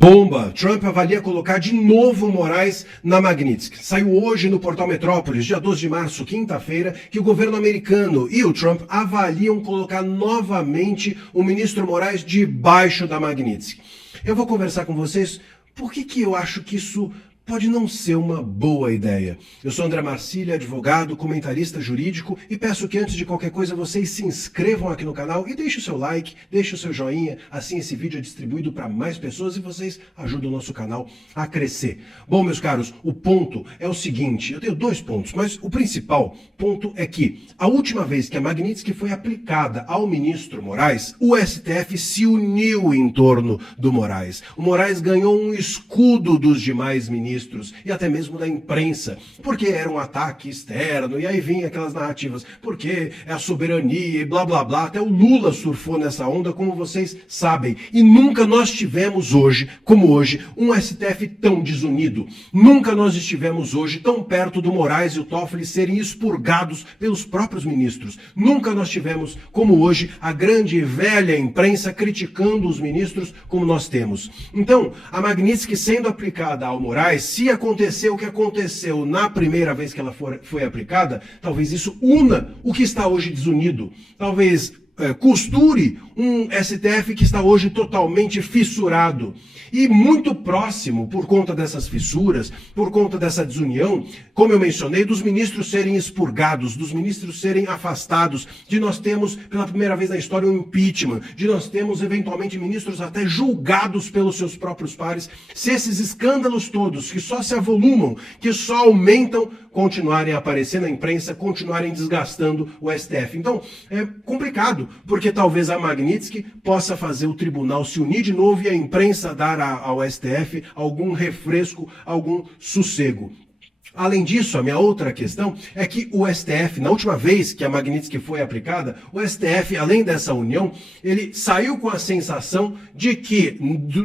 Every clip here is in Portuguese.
Bomba! Trump avalia colocar de novo Moraes na Magnitsky. Saiu hoje no portal Metrópolis, dia 12 de março, quinta-feira, que o governo americano e o Trump avaliam colocar novamente o ministro Moraes debaixo da Magnitsky. Eu vou conversar com vocês por que eu acho que isso pode não ser uma boa ideia. Eu sou André Marcília, advogado, comentarista jurídico, e peço que antes de qualquer coisa vocês se inscrevam aqui no canal e deixem o seu like, deixem o seu joinha, assim esse vídeo é distribuído para mais pessoas e vocês ajudam o nosso canal a crescer. Bom, meus caros, o ponto é o seguinte, eu tenho dois pontos, mas o principal ponto é que a última vez que a Magnitsky foi aplicada ao ministro Moraes, o STF se uniu em torno do Moraes. O Moraes ganhou um escudo dos demais ministros e até mesmo da imprensa, porque era um ataque externo, e aí vinha aquelas narrativas, porque é a soberania e blá blá blá, até o Lula surfou nessa onda, como vocês sabem, e nunca nós tivemos hoje, como hoje, um STF tão desunido, nunca nós estivemos hoje tão perto do Moraes e o Toffoli serem expurgados pelos próprios ministros, nunca nós tivemos, como hoje, a grande e velha imprensa criticando os ministros como nós temos. Então, a Magnitsky sendo aplicada ao Moraes, se acontecer o que aconteceu na primeira vez que ela foi aplicada, talvez isso una o que está hoje desunido. Talvez costure um STF que está hoje totalmente fissurado. E muito próximo, por conta dessas fissuras, por conta dessa desunião, como eu mencionei, dos ministros serem expurgados, dos ministros serem afastados, de nós termos, pela primeira vez na história, um impeachment, de nós termos, eventualmente, ministros até julgados pelos seus próprios pares, se esses escândalos todos, que só se avolumam, que só aumentam, continuarem a aparecer na imprensa, continuarem desgastando o STF. Então, é complicado, porque talvez a Magnitsky possa fazer o tribunal se unir de novo e a imprensa dar ao STF algum refresco, algum sossego. Além disso, a minha outra questão é que o STF, na última vez que a Magnitsky foi aplicada, o STF, além dessa união, ele saiu com a sensação de que,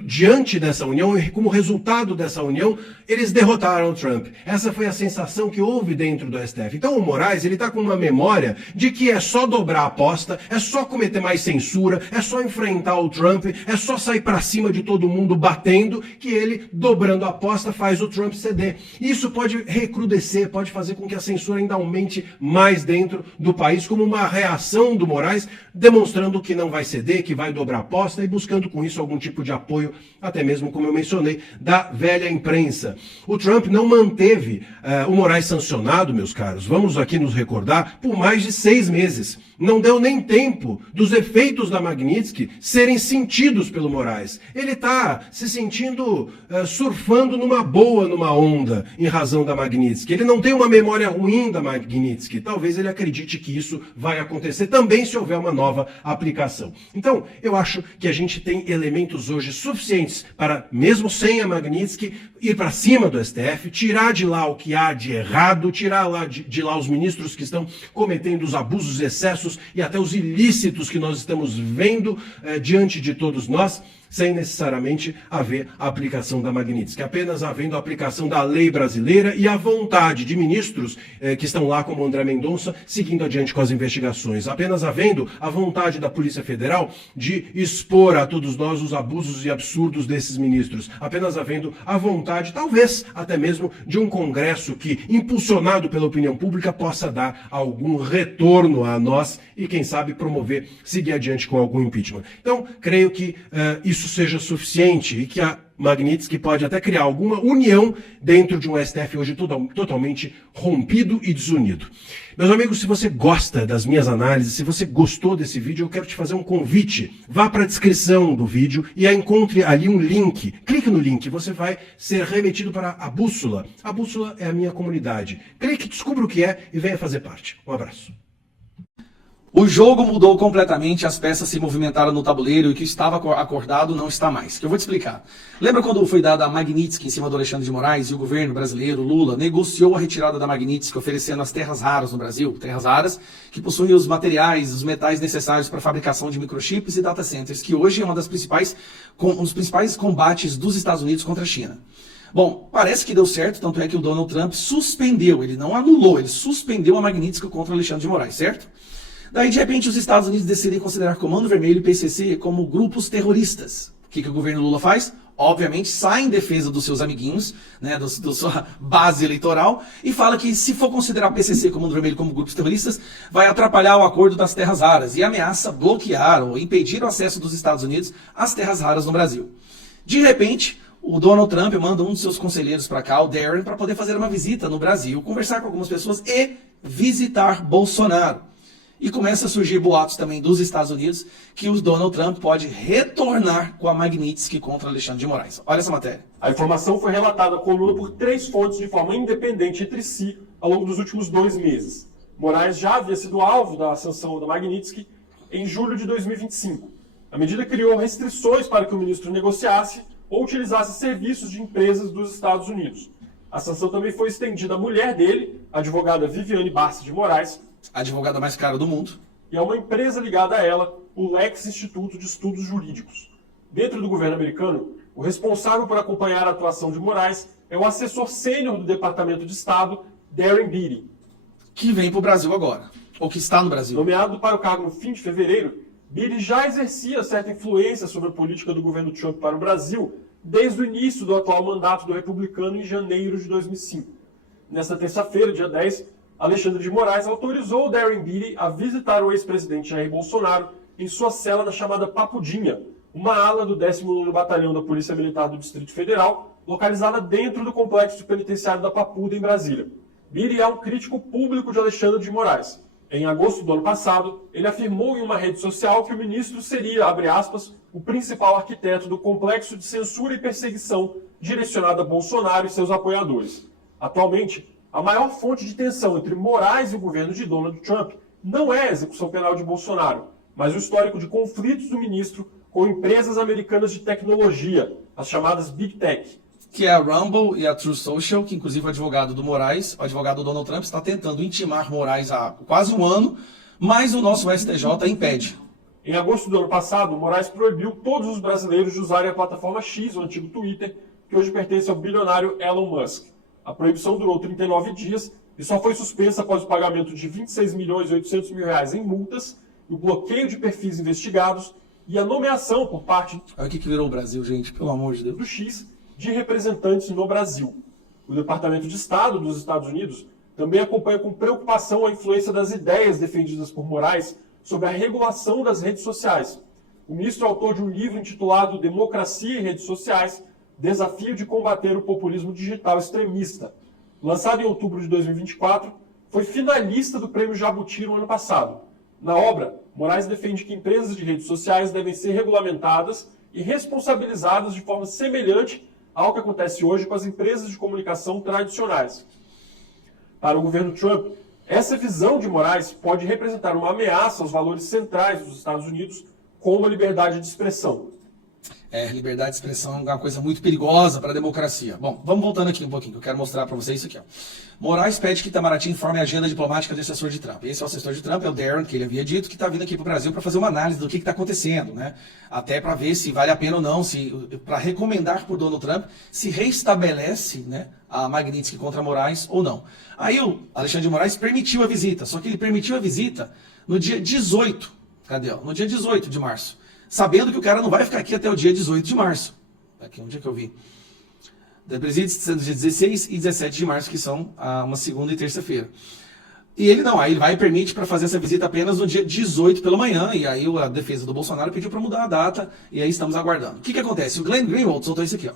diante dessa união e como resultado dessa união, eles derrotaram o Trump. Essa foi a sensação que houve dentro do STF. Então o Moraes, ele está com uma memória de que é só dobrar a aposta, é só cometer mais censura, é só enfrentar o Trump, é só sair para cima de todo mundo batendo, que ele, dobrando a aposta, faz o Trump ceder. Isso pode recrudescer, pode fazer com que a censura ainda aumente mais dentro do país, como uma reação do Moraes, demonstrando que não vai ceder, que vai dobrar a aposta e buscando com isso algum tipo de apoio, até mesmo, como eu mencionei, da velha imprensa. O Trump não manteve o Moraes sancionado, meus caros, vamos aqui nos recordar, por mais de 6 meses. Não deu nem tempo dos efeitos da Magnitsky serem sentidos pelo Moraes. Ele está se sentindo surfando numa boa, numa onda, em razão da Magnitsky. Ele não tem uma memória ruim da Magnitsky. Talvez ele acredite que isso vai acontecer também se houver uma nova aplicação. Então, eu acho que a gente tem elementos hoje suficientes para, mesmo sem a Magnitsky, ir para cima do STF, tirar de lá o que há de errado, tirar de lá os ministros que estão cometendo os abusos, excessos e até os ilícitos que nós estamos vendo diante de todos nós, sem necessariamente haver a aplicação da Magnitsky, apenas havendo a aplicação da lei brasileira e a vontade de ministros que estão lá, como André Mendonça, seguindo adiante com as investigações, apenas havendo a vontade da Polícia Federal de expor a todos nós os abusos e absurdos desses ministros, apenas havendo a vontade, talvez até mesmo, de um Congresso que, impulsionado pela opinião pública, possa dar algum retorno a nós e, quem sabe, promover, seguir adiante com algum impeachment. Então, creio que isso seja suficiente e que a Magnitsky pode até criar alguma união dentro de um STF hoje totalmente rompido e desunido. Meus amigos, se você gosta das minhas análises, se você gostou desse vídeo, eu quero te fazer um convite. Vá para a descrição do vídeo e encontre ali um link. Clique no link, você vai ser remetido para a Bússola. A Bússola é a minha comunidade. Clique, descubra o que é e venha fazer parte. Um abraço. O jogo mudou completamente, as peças se movimentaram no tabuleiro e o que estava acordado não está mais. Que eu vou te explicar. Lembra quando foi dada a Magnitsky em cima do Alexandre de Moraes e o governo brasileiro, Lula, negociou a retirada da Magnitsky oferecendo as terras raras no Brasil? Terras raras que possuem os materiais, os metais necessários para a fabricação de microchips e data centers, que hoje é um dos principais combates dos Estados Unidos contra a China. Bom, parece que deu certo, tanto é que o Donald Trump suspendeu, ele não anulou, ele suspendeu a Magnitsky contra o Alexandre de Moraes, certo? Daí, de repente, os Estados Unidos decidem considerar Comando Vermelho e PCC como grupos terroristas. O que o governo Lula faz? obviamente, sai em defesa dos seus amiguinhos, né, da sua base eleitoral, e fala que se for considerar o PCC como Comando Vermelho como grupos terroristas, vai atrapalhar o acordo das terras raras e ameaça bloquear ou impedir o acesso dos Estados Unidos às terras raras no Brasil. De repente, o Donald Trump manda um dos seus conselheiros para cá, o Darren, para poder fazer uma visita no Brasil, conversar com algumas pessoas e visitar Bolsonaro. E começa a surgir boatos também dos Estados Unidos que o Donald Trump pode retornar com a Magnitsky contra Alexandre de Moraes. Olha essa matéria. A informação foi relatada à coluna por 3 fontes de forma independente entre si ao longo dos últimos 2 meses. Moraes já havia sido alvo da sanção da Magnitsky em julho de 2025. A medida criou restrições para que o ministro negociasse ou utilizasse serviços de empresas dos Estados Unidos. A sanção também foi estendida à mulher dele, a advogada Viviane Barça de Moraes, A advogada mais cara do mundo. e a uma empresa ligada a ela, o Lex Instituto de Estudos Jurídicos. Dentro do governo americano, o responsável por acompanhar a atuação de Moraes é o assessor sênior do Departamento de Estado, Darren Beattie. Que vem para o Brasil agora, ou que está no Brasil. Nomeado para o cargo no fim de fevereiro, Beattie já exercia certa influência sobre a política do governo Trump para o Brasil desde o início do atual mandato do republicano em janeiro de 2005. Nesta terça-feira, dia 10, Alexandre de Moraes autorizou Darren Beattie a visitar o ex-presidente Jair Bolsonaro em sua cela na chamada Papudinha, uma ala do 19º Batalhão da Polícia Militar do Distrito Federal, localizada dentro do complexo penitenciário da Papuda, em Brasília. Beattie é um crítico público de Alexandre de Moraes. Em agosto do ano passado, ele afirmou em uma rede social que o ministro seria, abre aspas, o principal arquiteto do complexo de censura e perseguição direcionado a Bolsonaro e seus apoiadores. Atualmente, a maior fonte de tensão entre Moraes e o governo de Donald Trump não é a execução penal de Bolsonaro, mas o histórico de conflitos do ministro com empresas americanas de tecnologia, as chamadas Big Tech. Que é a Rumble e a True Social, que inclusive o advogado do Moraes, o advogado do Donald Trump, está tentando intimar Moraes há quase um ano, mas o nosso STJ impede. Em agosto do ano passado, Moraes proibiu todos os brasileiros de usarem a plataforma X, o antigo Twitter, que hoje pertence ao bilionário Elon Musk. A proibição durou 39 dias e só foi suspensa após o pagamento de R$ 26.800.000 em multas, o bloqueio de perfis investigados e a nomeação por parte Olha o que virou o Brasil, gente, pelo amor de Deus. do X de representantes no Brasil. O Departamento de Estado dos Estados Unidos também acompanha com preocupação a influência das ideias defendidas por Moraes sobre a regulação das redes sociais. O ministro é autor de um livro intitulado Democracia e Redes Sociais, Desafio de Combater o Populismo Digital Extremista. Lançado em outubro de 2024, foi finalista do Prêmio Jabuti no ano passado. Na obra, Moraes defende que empresas de redes sociais devem ser regulamentadas e responsabilizadas de forma semelhante ao que acontece hoje com as empresas de comunicação tradicionais. Para o governo Trump, essa visão de Moraes pode representar uma ameaça aos valores centrais dos Estados Unidos, como a liberdade de expressão. Liberdade de expressão é uma coisa muito perigosa para a democracia. Bom, vamos voltando aqui um pouquinho, que eu quero mostrar para vocês isso aqui. Ó. Moraes pede que Itamaraty informe a agenda diplomática do assessor de Trump. Esse é o assessor de Trump, é o Darren, que ele havia dito, que está vindo aqui para o Brasil para fazer uma análise do que está acontecendo, né? Até para ver se vale a pena ou não, para recomendar por Donald Trump se reestabelece, né, a Magnitsky contra Moraes ou não. Aí o Alexandre de Moraes permitiu a visita, só que ele permitiu a visita no dia 18, no dia 18 de março. Sabendo que o cara não vai ficar aqui até o dia 18 de março. Aqui, onde é que eu vi? Da presídio sendo dia 16 e 17 de março, que são uma segunda e terça-feira. E ele não, aí ele vai e permite para fazer essa visita apenas no dia 18 pela manhã, e aí a defesa do Bolsonaro pediu para mudar a data, e aí estamos aguardando. O que acontece? O Glenn Greenwald soltou isso aqui, ó.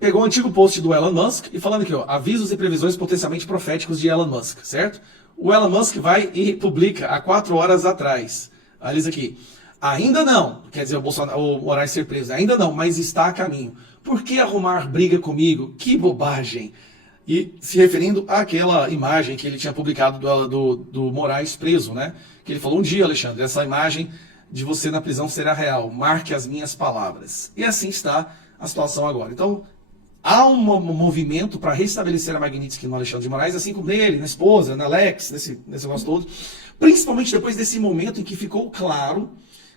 Pegou o antigo post do Elon Musk e falando aqui, ó, avisos e previsões potencialmente proféticos de Elon Musk, certo? O Elon Musk vai e publica há 4 horas atrás. Olha isso aqui. Ainda não, quer dizer, o Moraes ser preso, ainda não, mas está a caminho. Por que arrumar briga comigo? Que bobagem. E se referindo àquela imagem que ele tinha publicado do Moraes preso, né? Que ele falou, um dia, Alexandre, essa imagem de você na prisão será real. Marque as minhas palavras. E assim está a situação agora. Então, há um movimento para restabelecer a Magnitsky no Alexandre de Moraes, assim como nele, na esposa, na Lex, nesse negócio todo. Principalmente depois desse momento em que ficou claro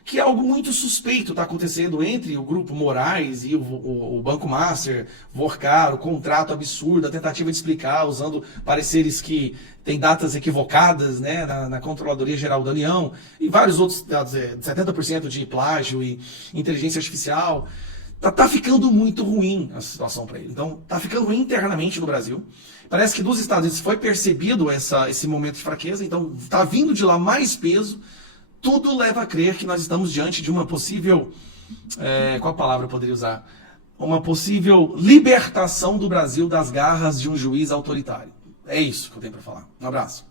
que algo muito suspeito está acontecendo entre o Grupo Moraes e o Banco Master, Vorcar, o contrato absurdo, a tentativa de explicar, usando pareceres que têm datas equivocadas, né, na Controladoria Geral da União, e vários outros dados, 70% de plágio e inteligência artificial. Tá ficando muito ruim a situação para ele. Então, tá ficando ruim internamente no Brasil. Parece que dos Estados Unidos foi percebido esse momento de fraqueza, então tá vindo de lá mais peso. Tudo leva a crer que nós estamos diante de uma possível, qual palavra eu poderia usar? Uma possível libertação do Brasil das garras de um juiz autoritário. É isso que eu tenho para falar. Um abraço.